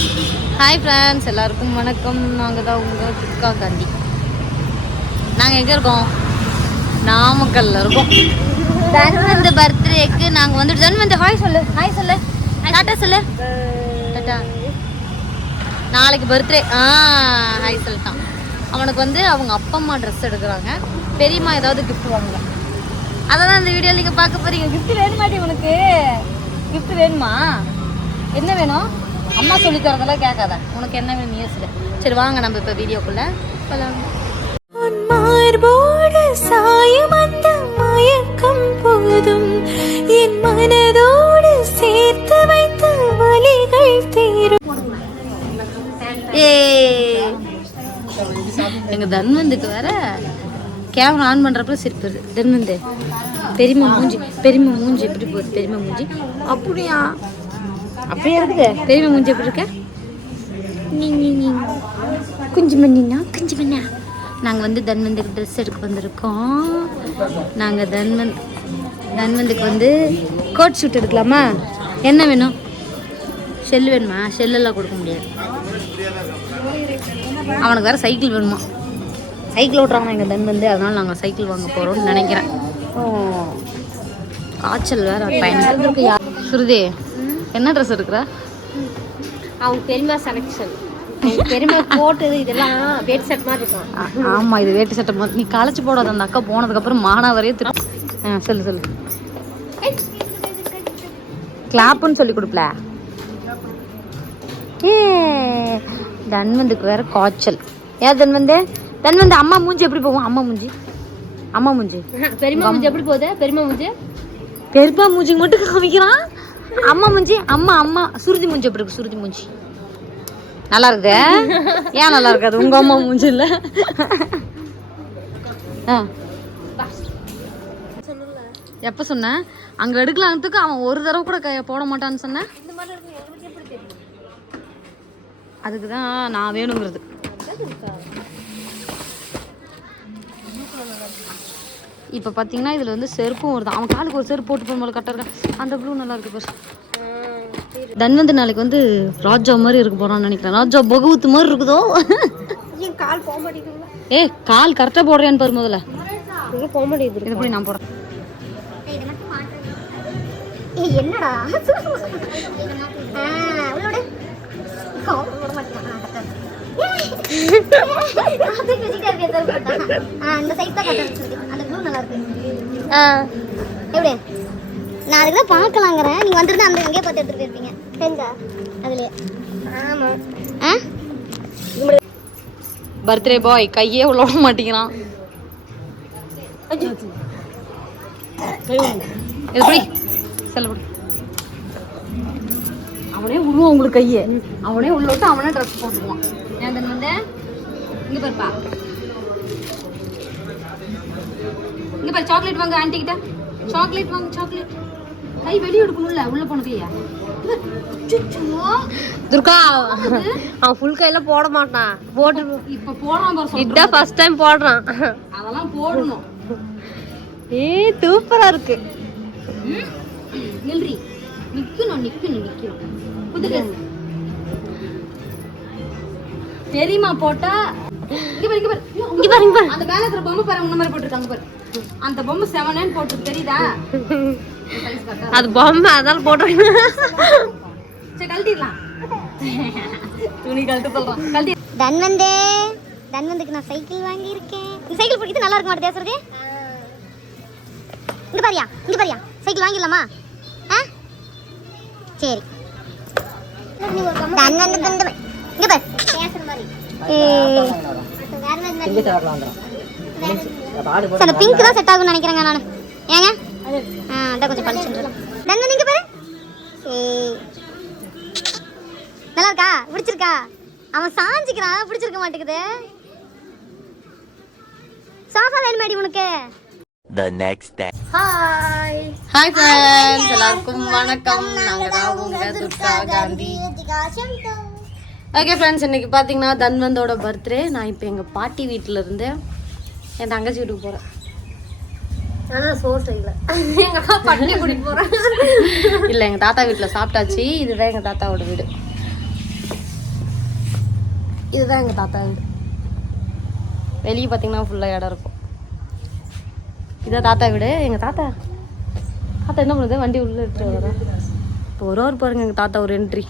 Hi friends எல்லாருக்கும் வணக்கம். நாங்கள் தான் உங்கள் துர்கா காந்தி. நாங்கள் எங்கே இருக்கோம்? நாமக்கல்ல இருக்கோம். தன்வந்த் பர்த்டேக்கு நாங்கள் வந்துட்டு தன்வந்த் ஹாய் சொல்லு ஹாய் சொல்லு. டாட்டா சொல்லு. டாட்டா. நாளைக்கு பர்த்டே. ஆ ஹாய் சொல்லிட்டான். அவனுக்கு வந்து அவங்க அப்பா அம்மா ட்ரெஸ் எடுக்கிறாங்க. பெரியம்மா ஏதாவது கிஃப்ட் வாங்கலாம் அதான் இந்த வீடியோ நீங்கள் பார்க்க போறீங்க. கிஃப்ட் வேணுமாட்டி உனக்கு? கிஃப்ட் வேணுமா? என்ன வேணும்? அம்மா சொல்லி தரதெல்லாம் கேட்காத. உனக்கு என்ன வேணும் சொல்லு. சரி வாங்க நம்ம இப்போ வீடியோக்குள்ளே மார்போடு சாயும் அந்த மயக்கம் போதும். என் மனதோடு சேர்த்து வைத்த வலிகள் தீரும். எங்க தன்வந்துக்கு வேற கேமரா ஆன் பண்றப்ப சிரிப்பு வருது. தன்வந்து பெரியம்மா மூஞ்சி பெரியம்மா மூஞ்சி எப்படி போகுது? பெரியம்மா மூஞ்சி. அப்படியா? அப்படியே இருக்குது பெரியம்மா மூஞ்சி எப்படி இருக்க? குஞ்சு மண்ணினா குஞ்சு மண்ணா நாங்கள் வந்து தன்வந்துக்கு ட்ரெஸ் எடுக்க வந்திருக்கோம். நாங்கள் தன்வந்த் தன்வந்துக்கு வந்து கோட் ஷூட் எடுக்கலாமா? என்ன வேணும்? ஷெல் வேணுமா? ஷெல்லெல்லாம் கொடுக்க முடியாது. அவனுக்கு வேற சைக்கிள் வேணுமா? சைக்கிள் ஓட்டுறாங்க எங்கள் தன் வந்து அதனால நாங்கள் சைக்கிள் வாங்க போகிறோம்னு நினைக்கிறேன். காய்ச்சல் வேற பையனுக்கு சுருதி என்ன ட்ரெஸ் எடுக்கிற? அவங்க பெருமை செலெக்ஷன் பெருமை போட்டது இதெல்லாம் வேட் செட் மாதிரி இருக்கும். ஆ- ஆமா இது வேட்டு சட்டை மாதிரி நீ களைச்சு போடாத அந்த அக்கா போனதுக்கப்புறம் மானாவரையே திரு சொல்லு சொல்லு. கிளாப்புன்னு சொல்லி கொடுப்பல. ஏ தன்வந்துக்கு வேற காய்ச்சல். ஏன் தன்வந்து? தன்வந்து அம்மா மூஞ்சி எப்படி போகும்? அம்மா மூஞ்சி. அம்மா மூஞ்சி. பெருமை மூஞ்சி எப்படி போகுது? பெருமை மூஞ்சி? பெருப்பா மூஞ்சி மட்டும் காமிக்கிறான்? அம்மா மூஞ்சி அம்மா அம்மா. சுருதி மூஞ்சி எப்படி இருக்கு? சுருதி மூஞ்சி. நல்லா இருக்கு? ஏன் நல்லா இருக்காது? உங்க அம்மா மூஞ்சி இல்ல. எப்ப சொன்ன? அங்க எடுக்கலான்றதுக்கு அவன் ஒரு தடவை கூட போட மாட்டான்னு சொன்ன. அதுக்கு தான் நான் வேணுங்கிறது. இப்போ பார்த்தீங்கன்னா இதில் வந்து செருப்பும் வருது அவன் காலுக்கு ஒரு செருப்பு போட்டு போகும்போது கரெக்டாக இருக்கா? அந்த ப்ளூ நல்லா இருக்கு பாரு. தன்வந்த் நாளைக்கு வந்து ராஜா மாதிரி இருக்க போறான்னு நினைக்கிறேன். ராஜா பகவத் மாதிரி இருக்குதோ? கால் போக மாட்டேங்குது ஏ கால் கரெக்டாக போடுறியான்னு பாரு முதல்ல. போக மாட்டேங்குது. இது எப்படி நான் போடுறேன். என்னடா? அந்த சைஸ் தான் இருக்கு எப்படி? நான் அதுக்கு தான் பார்க்கலாங்கிறேன். நீங்கள் வந்திருந்தா அந்த அங்கேயே பார்த்து எடுத்துகிட்டு போயிருப்பீங்க. தெரிஞ்சா? அதுலயே. ஆமாம் ஆ? பர்த்டே பாய் கையே உள்ள விட மாட்டேங்கிறான். எப்படி அவனே விடுவான் உங்களுக்கு கையை. அவனே உள்ள விட்டு அவனே ட்ரெஸ் போட்டுக்குவான். வந்து இங்க பாருப்பா. இங்க பாரு சாக்லேட் வாங்க ஆன்ட்டி கிட்ட. சாக்லேட் வாங்க சாக்லேட் கை வெளியே எடுக்கணும்ல உள்ள போன கையா. துர்கா அவன் ஃபுல் கையில போட மாட்டான். போட்டு இப்ப போடுறான் பாரு. இதான் ஃபர்ஸ்ட் டைம் போடுறான். அதெல்லாம் போடணும். ஏய் சூப்பரா இருக்கு? நில்றி. நிக்கணும் நிக்கணும் நிக்கணும். புது. தெரியுமா போட்டா இங்க பாரு இங்க பாரு. இங்க பாரு இங்க பாரு. அந்த மேல இருக்கிற பொம்மை பாரு உன்ன மாதிரி போட்டிருக்காங்க பாரு. அந்த பொம்மை செவனேன்னு போட்டு தெரியுதா? அது பொம்மை அதால போடுறேன் சரி கழட்டிடலாம். துணி கழட்ட சொல்றான் கழட்டி. தன்வந்தே தன்வந்துக்கு நான் சைக்கிள் வாங்கியிருக்கேன். இந்த சைக்கிள் பிடிக்கிறது நல்லா இருக்க மாட்டேன் பேசுறது இங்க பாரியா இங்க பாரியா. சைக்கிள் வாங்கிடலாமா? ஆ? சரி. இங்க பாரு. அந்த பிங்க் தான் செட் ஆகும்னு நினைக்கிறேங்க நான் ஏங்க? ஆ அதான் கொஞ்சம் பளிச்சுட்டு தன்வந்து இங்க பாரு. நல்லா இருக்கா பிடிச்சிருக்கா? அவன் சாஞ்சிக்கிறான் பிடிச்சிருக்க மாட்டேங்குது. சாஃபா வேணுமாடி உனக்கு? The next day. Hi hi எல்லாருக்கும் வணக்கம். நாங்க தான் உங்க துர்கா காந்தி. ஓகே ஃப்ரெண்ட்ஸ் இன்னைக்கு பார்த்தீங்கன்னா தன்வந்தோட பர்த்டே நான் இப்போ எங்கள் பாட்டி வீட்டில் இருந்து என் தங்கச்சி வீட்டுக்கு போகிறேன் அதான் சோறு செய்யல. எங்க அப்பா பட்டினி குடிக்க போறேன் இல்லை எங்கள் தாத்தா வீட்டில் சாப்பிட்டாச்சு. இதுதான் எங்கள் தாத்தாவோட வீடு. இதுதான் எங்கள் தாத்தா வீடு. வெளியே பார்த்தீங்கன்னா ஃபுல்லாக இடம் இருக்கும். இதான் தாத்தா வீடு. எங்கள் தாத்தா? தாத்தா என்ன பண்ணுது? வண்டி உள்ளே எடுத்துட்டு வரா இப்போ ஒரு ஒரு பாருங்க எங்கள் தாத்தா ஒரு என்ட்ரி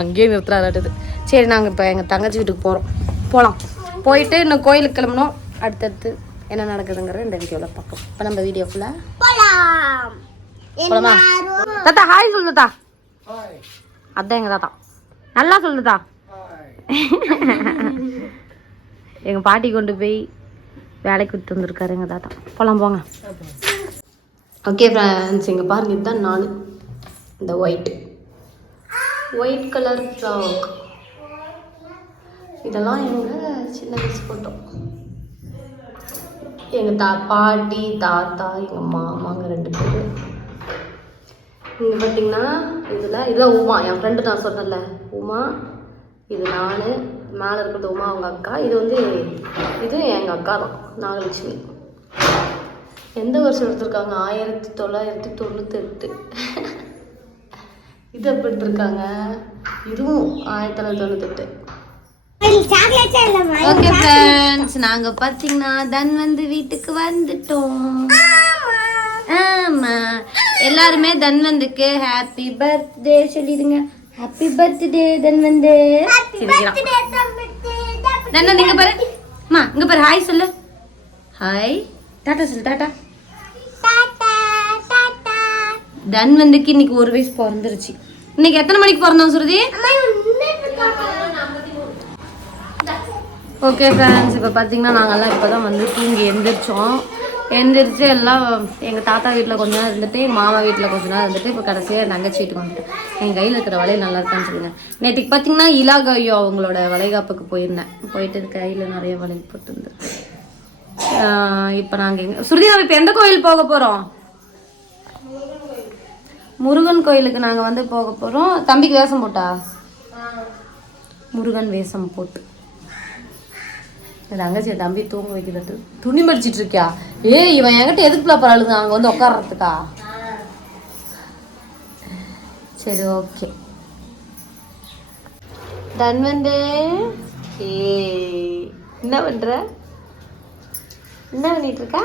அங்கேயே நிறுத்துறாருது சரி நாங்கள் இப்போ எங்கள் தங்கச்சி வீட்டுக்கு போகிறோம் போகலாம் போயிட்டு இன்னும் கோயிலுக்கு கிளம்பணும். அடுத்தடுத்து என்ன நடக்குதுங்கிறத இந்த வீடியோவில் பார்க்கலாம் இப்போ நம்ம வீடியோ ஃபுல்லாக தாத்தா ஹாய் சொல்லு தாத்தா. அதான் எங்க தாத்தா. நல்லா சொல்லு தாத்தா. எங்க பாட்டி கொண்டு போய் வேலைக்கு விட்டு வந்திருக்காரு எங்க தாத்தா. போலாம் போங்க. ஓகே ஃப்ரெண்ட்ஸ் இங்கே பாருங்க இதுதான் நான் இந்த ஒயிட் ஒயிட் கலர் ஃப்ராக். இதெல்லாம் எங்கள் சின்ன வயசு ஃபோட்டோ எங்கள் தா பாட்டி தாத்தா எங்கள் மாமாங்க ரெண்டு பேர். இங்கே பார்த்தீங்கன்னா இதில் இதுதான் உமா என் ஃப்ரெண்டு நான் சொன்னேன்ல. உமா இது நான் மேலே இருக்கிறது உமா அவங்க அக்கா. இது வந்து இது எங்கள் அக்கா தான் நாகலட்சுமி. எந்த வருஷம் எடுத்திருக்காங்க? ஆயிரத்தி தொள்ளாயிரத்தி தொண்ணூற்றெட்டு இது எப்படி எடுத்திருக்காங்க இதுவும் ஆயிரத்தி தொள்ளாயிரத்தி தொண்ணூத்தெட்டு. ஓகே ஃப்ரெண்ட்ஸ் நாங்க பாத்தீங்கன்னா தன் வந்து வீட்டுக்கு வந்துட்டோம். ஆமா. எல்லாருமே தன்வந்துக்கு ஹாப்பி பர்த்டே சொல்லிடுங்க. ஹாப்பி பர்த்டே தன்வந்து தன்வந்த் இங்க பாரு. அம்மா இங்க பாரு. ஹாய் சொல்லு. ஹாய் டாட்டா சொல்லு டாட்டா தன்வந்துக்கு இன்னைக்கு ஒரு வயசு பிறந்துருச்சு. இன்னைக்கு எத்தனை மணிக்கு பிறந்தோம் சுருதி? ஓகே ஃப்ரெண்ட்ஸ் இப்போ பார்த்தீங்கன்னா நாங்கள்லாம் இப்போ தான் வந்து தூங்கி எந்திரிச்சோம். எந்திரிச்சு எல்லாம் எங்கள் தாத்தா வீட்டில் கொஞ்ச நேரம் இருந்துட்டு எங்கள் மாமா வீட்டில் கொஞ்ச நேரம் இருந்துட்டு இப்போ கடைசியாக என் தங்கச்சி வீட்டுக்கு வந்துட்டேன் எங்கள் கையில் இருக்கிற வளையல் நல்லா இருக்கான்னு சொல்லுங்க. நேற்றுக்கு பார்த்தீங்கன்னா இலாகையோ அவங்களோட வளைகாப்புக்கு போயிருந்தேன். போயிட்டு கையில் நிறைய வளையல் போட்டு இப்போ நாங்கள் எங்கே சுருதி நம்ம இப்போ எந்த கோயில் போக போகிறோம் முருகன் கோயிலுக்கு நாங்கள் வந்து போக போகிறோம் தம்பிக்கு வேஷம் போட்டா? முருகன் வேஷம் போட்டு. தங்கச்சி தம்பி தூங்க வைக்கிறது துணி மடிச்சிட்டு இருக்கியா? ஏய் இவன் என்கிட்ட எதுக்குள்ள பரவாயில்ல அங்கே வந்து உட்கார்றதுக்கா? சரி ஓகே. தன்வந்தே ஏய் என்ன பண்ற? என்ன பண்ணிட்டு இருக்கா?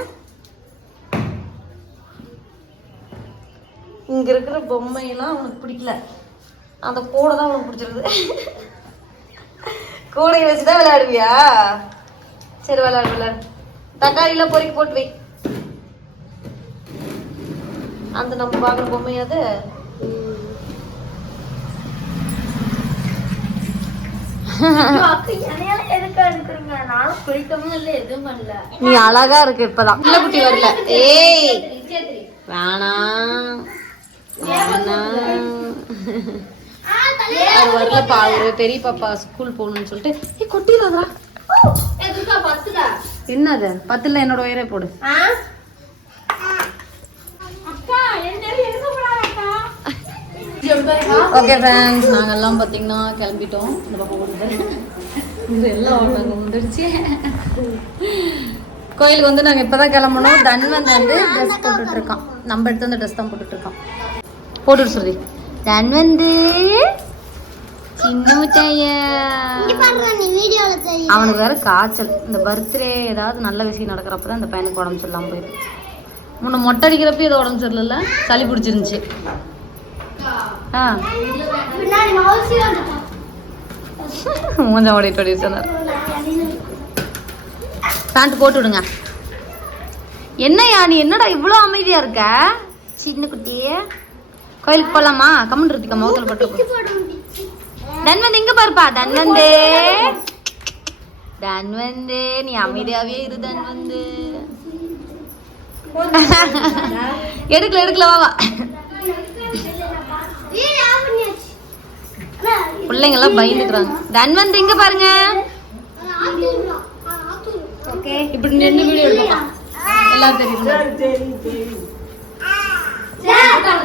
இங்க இருக்கிற பொம்மையெல்லாம் அவனுக்கு பிடிக்கல. அந்த கூடை தான் அவனுக்கு பிடிச்சிருது கூடையை வச்சுதான் விளையாடுவியா? சரி விளையாடு விளையாடு. தக்காளியில பொறுக்கி போட்டு வை. அந்த நம்ம பார்க்குற பொம்மையாது நீ அழகா இருக்கு இப்பதான். குட்டி வரல. ஏய். வேணாம். அவர் வரலப்பா அவரு பெரிய பாப்பா ஸ்கூல் போகணும்னு சொல்லிட்டு ஏ கொட்டிடாதா என்னது? பத்துல என்னோட உயரே போடு. ஓகே ஃப்ரெண்ட்ஸ் நாங்கெல்லாம் பார்த்தீங்கன்னா கிளம்பிட்டோம். இந்த பக்கம் ஓடுது எல்லாம் நாங்கள் வந்துடுச்சு கோயிலுக்கு வந்து நாங்கள் இப்போ தான் கிளம்பணும். தன்வந்த் வந்து ட்ரெஸ் போட்டுட்டு இருக்கான். நம்ம எடுத்து அந்த ட்ரெஸ் தான் போட்டுட்டு போட்டுட்டு சொல்லி தன்வந்து சின்ன முட்டைய. அவனுக்கு வேற காய்ச்சல். இந்த பர்த்டே ஏதாவது நல்ல விஷயம் நடக்கிறப்ப தான் இந்த பையனுக்கு உடம்பு சரியில்லாம போயிடும் முன்ன மொட்டை அடிக்கிறப்ப இது உடம்பு சரியில்லைல்ல? சளி பிடிச்சிருந்துச்சு. ஆ. மூஞ்ச ஓடிட்டு ஓடி சொன்னார். பேண்ட் போட்டு விடுங்க என்னய்யா நீ என்னடா இவ்வளோ அமைதியா இருக்க? சின்ன குட்டியே. கோயிலுக்கு போலாமா கம்மன் இருக்க முகத்தில் போட்டு தன்வந்த் எங்க பாருப்பா தன்வந்து தன்வந்து நீ அமைதியாவே இரு தன்வந்து எடுக்கல எடுக்கல வா வா வீடியோ ஆஃப் பண்ணியாச்சு பிள்ளைங்க எல்லாம் பயந்துக்கிறாங்க தன்வந்த் எங்க பாருங்க இப்படி நின்று வீடியோ தெரியும் பாய் மச்சி கவுசி பாய் கவுசி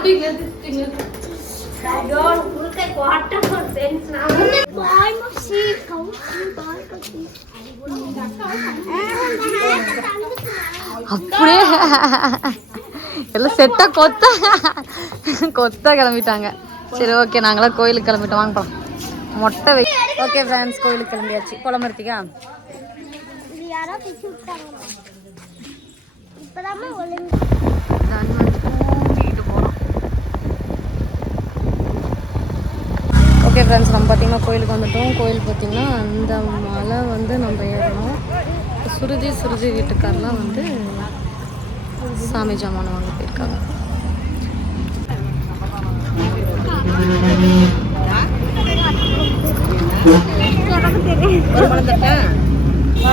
அப்படியே. எல்லாம் செட்டா கொத்த. கொத்த கிளம்பிட்டாங்க. சரி ஓகே நாங்களாம் கோயிலுக்கு கிளம்பிட்டோம். வாங்க போலாம். மொட்டை வை. ஓகே ஃப்ரெண்ட்ஸ் கோயிலுக்கு கிளம்பியாச்சு. குளமரத்திக்கா இப்பதாம்மா ஒழுங்கு தூங்கிட்டு போகிறோம் ஓகே ஃப்ரெண்ட்ஸ் நம்ம பார்த்தீங்கன்னா கோயிலுக்கு வந்துட்டோம். கோயில் பார்த்திங்கன்னா அந்த மலை வந்து நம்ம ஏறணும். சுருதி சுருதி வீட்டுக்காரெலாம் வந்து சாமி ஜாமான் வாங்க போயிருக்காங்க.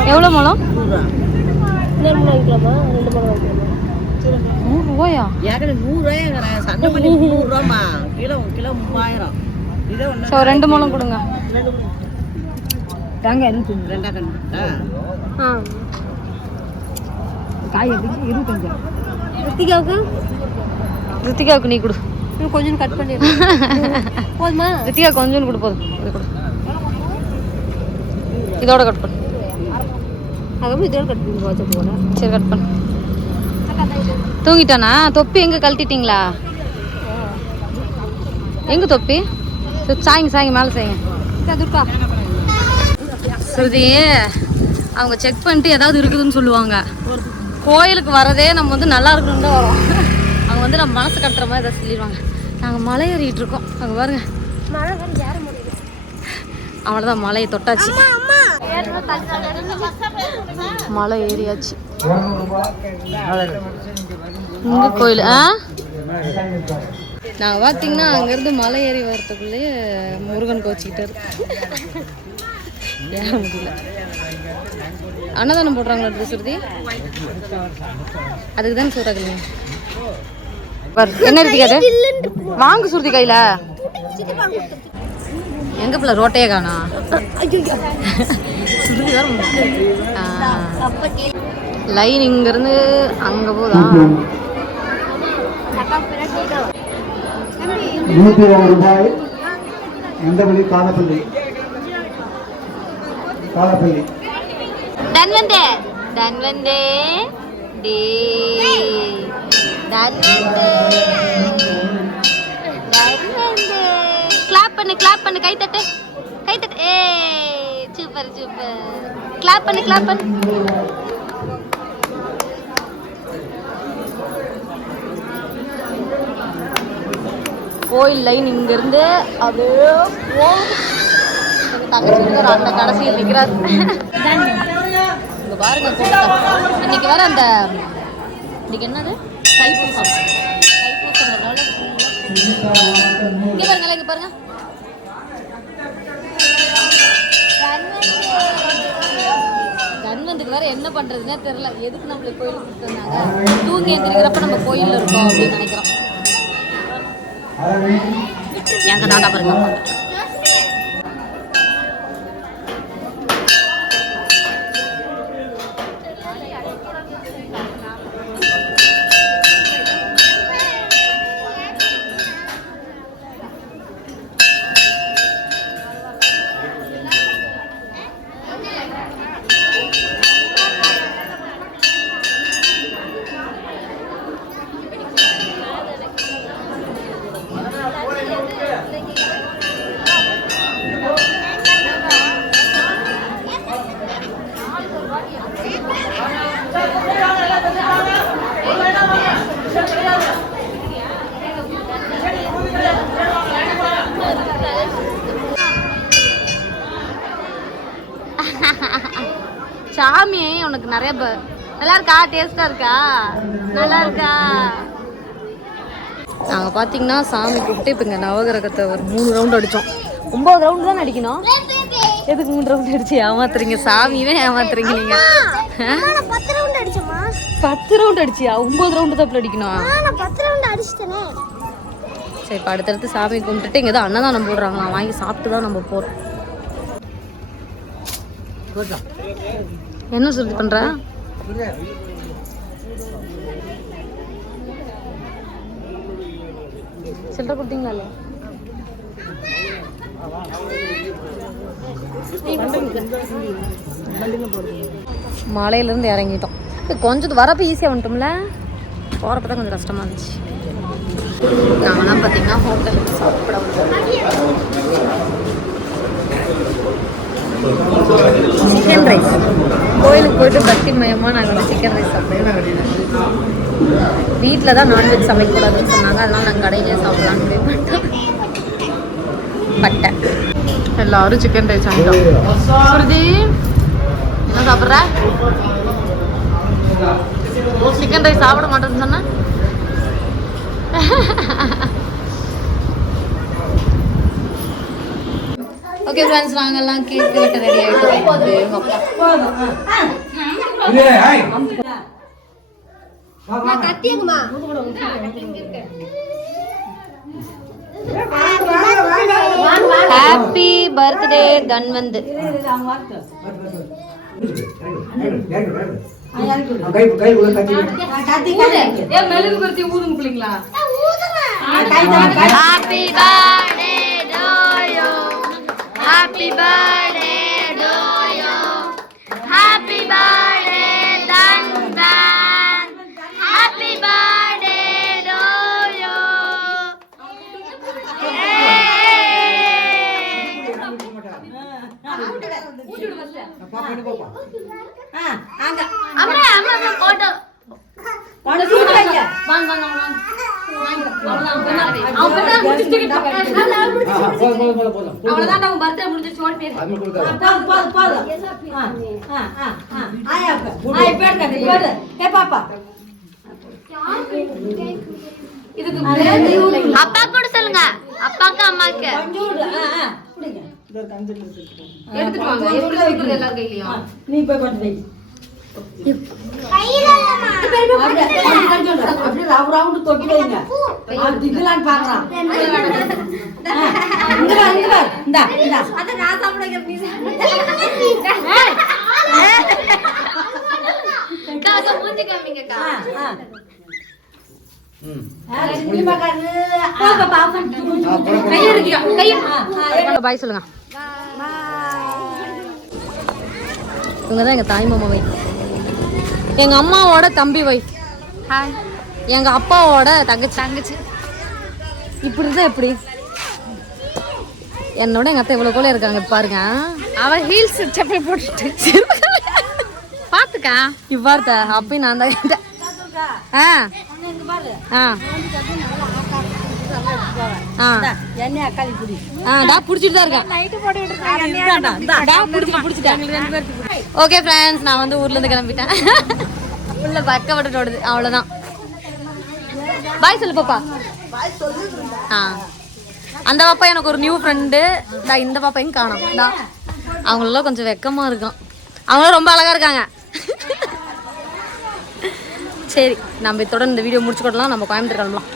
எவ்வளோ மலம் நூறுரூவாயா மூணு ரெண்டு சண்டை பண்ணி கிலோ கிலோ மூவாயிரம். ஸோ ரெண்டு முளம் கொடுங்க. தாங்க ரெண்டா கண்ணு. ஆ. ஆ. காய் எதுக்கு? இருபத்தஞ்சா ரித்திகாவுக்கு? ரித்திகாவுக்கு நீ கொடு. இன்னும் கொஞ்சம் கட் பண்ணிடுறேன் போதுமா? ரித்திகா கொஞ்சம் கொடு போதும். இது கொடு. இதோட கட் பண்ணு. அதுக்கப்புறம் இதோட கட் பண்ணி வச்சு போல சரி கட் பண்ணு. தூங்கிட்டானா? தொப்பி எங்க கழட்டிட்டீங்களா? எங்க தொப்பி? சாய்ங்க சாய்ங்க மேலே சாய்ங்க. துர்கா. ஸ்ருதி அவங்க செக் பண்ணிட்டு ஏதாவது இருக்குதுன்னு சொல்லுவாங்க. கோயிலுக்கு வரதே நம்ம வந்து நல்லா இருக்கணும்னு தான் வரோம். அவங்க வந்து நம்ம மனசு கட்டுற மாதிரி ஏதாவது சொல்லிடுவாங்க. நாங்கள் மலை ஏறிட்டு இருக்கோம். அங்கே பாருங்க. அவ்வளோதான் மலையை தொட்டாச்சு. மலை ஏறியாச்சு. இங்க கோயில் ஆ? நாங்கள் பார்த்தீங்கன்னா அங்கேருந்து மலை ஏறி வர்றதுக்குள்ளேயே முருகன் கோச்சிக்கிட்டாரு ஏற முடியல? அன்னதானம் போடுறாங்களா சுருதி அதுக்கு தான் சொல்கிறாங்க என்ன இருக்கு அது வாங்க சுருதி கையில. எங்க பிள்ளை ரோட்டையே காணா? சுருதி வேற லைன் இங்க இருந்து அங்க போதா நூற்றி இருபது ரூபாய் எந்தபடி காலப்பள்ளி? காலப்பள்ளி. தன்வந்தே. தன்வந்தே. டே. தன்வந்தே. தன்வந்தே. கிளாப் பண்ணு கிளாப் பண்ணு. கை தட்டு. கை தட்டு. ஏ சூப்பர் சூப்பர். கிளாப் பண்ணு கிளாப் பண்ணு. கோயில் லைன் இங்கிருந்து அப்படியே போகும் தங்கச்சி அந்த கடைசியில் நிற்கிறார் இங்கே பாருங்க இன்னைக்கு வேற அந்த இன்னைக்கு என்னது? தைப்பூசம். தைப்பூசம்னால இங்க பாருங்களேன் இங்க பாருங்க. கன்வென்ட்டுக்கு வேற என்ன பண்றதுன்னே தெரியல. எதுக்கு நம்மளை கோயிலுக்கு கொடுத்துருந்தாங்க தூங்கி எந்திரிக்கிறப்ப நம்ம கோயிலில் இருக்கோம் அப்படின்னு நினைக்கிறோம். எங்க தாத்தா பாருங்க. ப- நல்லா இருக்கா டேஸ்டா இருக்கா? நல்லா இருக்கா நாங்கள் பார்த்தீங்கன்னா சாமி கூப்பிட்டு இப்போ இங்கே நவகிரகத்தை ஒரு மூணு ரவுண்ட் அடித்தோம் ஒம்பது ரவுண்டு தான் அடிக்கணும்? எதுக்கு மூணு ரவுண்ட் அடிச்சு ஏமாத்துறீங்க? சாமியே ஏமாத்துறீங்க நீங்க. ஆ? நான் பத்து ரவுண்ட் அடிச்சோமா பத்து ரவுண்ட் அடிச்சியா? ஒம்பது ரவுண்டு தப்பில் அடிக்கணும். பத்து ரவுண்ட் அடிச்சிட்டேனே. சரி இப்போ அடுத்தடுத்து சாமி கும்பிட்டுட்டு இங்கே தான் அன்னதானம் போடுறாங்களா வாங்கி சாப்பிட்டு தான் நம்ம போகிறோம் என்ன சுருதி பண்ற? சில்லற கொடுத்தீங்களா இல்லையா? மலையிலேருந்து இறங்கிட்டோம். கொஞ்சம் வரப்போ ஈஸியாக வந்துட்டோம்ல? போகிறப்ப தான் கொஞ்சம் கஷ்டமாக இருந்துச்சு. நாங்களாம் பார்த்தீங்கன்னா ஹோட்டலுக்கு சாப்பிட சிக்கன் ரைஸ் கோயிலுக்கு போயிட்டு பக்தி மயமாக நாங்கள் வந்து சிக்கன் ரைஸ் சாப்பிடுவோம் வீட்டில் தான் நான்வெஜ் சமைக்கக்கூடாதுன்னு சொன்னாங்க. அதெல்லாம் நாங்கள் கடையிலே சாப்பிடலான்னு போயிட்டோம் பட்டை. எல்லாரும் சிக்கன் ரைஸ் ஆகிட்டோம் சுருதி என்ன சாப்பிட்ற? சிக்கன் ரைஸ் சாப்பிட மாட்டேன்னு சொன்ன? ஓகே ஃப்ரெண்ட்ஸ் நாங்கெல்லாம் கேக் வெட்ட ரெடி கத்தியங்கம்மா ஹாப்பி பர்த்டே தன்வந்த் கை கை உள்ள கட்டி happy birthday happy birthday டோயோ happy birthday Dhanvanth happy birthday டோயோ அம்மா அம்மா போட்டோ வாங்க வாங்க வாங்க அவ்வளவுதான் போதும் போதும் போதும் அவ்வளவுதான் நம்ம பர்த்டே முடிஞ்சிச்சு ஓடி கொடுக்காது அப்பா கூட சொல்லுங்க அப்பாக்கு அம்மாக்கு எடுத்துட்டு வாங்க எப்படி வைக்கிறது எல்லார் கையிலயும் நீ போய் கொண்டு அப்படியே ரவு ரவுண்டு வைங்க பாக்குறான் இந்தா, இந்தா. பாய் சொல்லுங்க இவங்க தான் எங்க தாய் மாமா எங்க அம்மாவோட தம்பி வை எங்க அப்பாவோட தங்கச்சி. தங்கச்சி. இப்படி தான் எப்படி? என்னோட எங்க அத்தை இவ்வளவு கூட இருக்காங்க பாருங்க. அவ ஹீல்ஸ் செப்பல் போட்டுட்டு. பாத்துக்கா. இவ்வார்த்த அப்பயும் நான் தான் ஆ. ஆ. எண்ணெய் அக்காளி புடி ஆ டா புடிச்சிட்டு தான் இருக்கேன். இந்தாடா, இந்தா. டா புடிச்சிட்டு புடிச்சிட்டேன். ஓகே ஃப்ரெண்ட்ஸ் நான் வந்து ஊர்ல இருந்து கிளம்பிட்டேன். உள்ள பக்கப்பட்டு ஓடுது. அவ்வளவுதான். பாய் சொல்லு பாப்பா. ஆ. அந்த பாப்பா எனக்கு ஒரு நியூ ஃப்ரெண்டு டா இந்த பாப்பையும் காணோம். டா அவங்களெல்லாம் கொஞ்சம் வெக்கமா இருக்கும் அவங்களும் ரொம்ப அழகாக இருக்காங்க. சரி நம்ம இத்தோட இந்த வீடியோ முடிச்சுக்கிடலாம் நம்ம கோயம்புத்தூர் கிளம்பலாம்.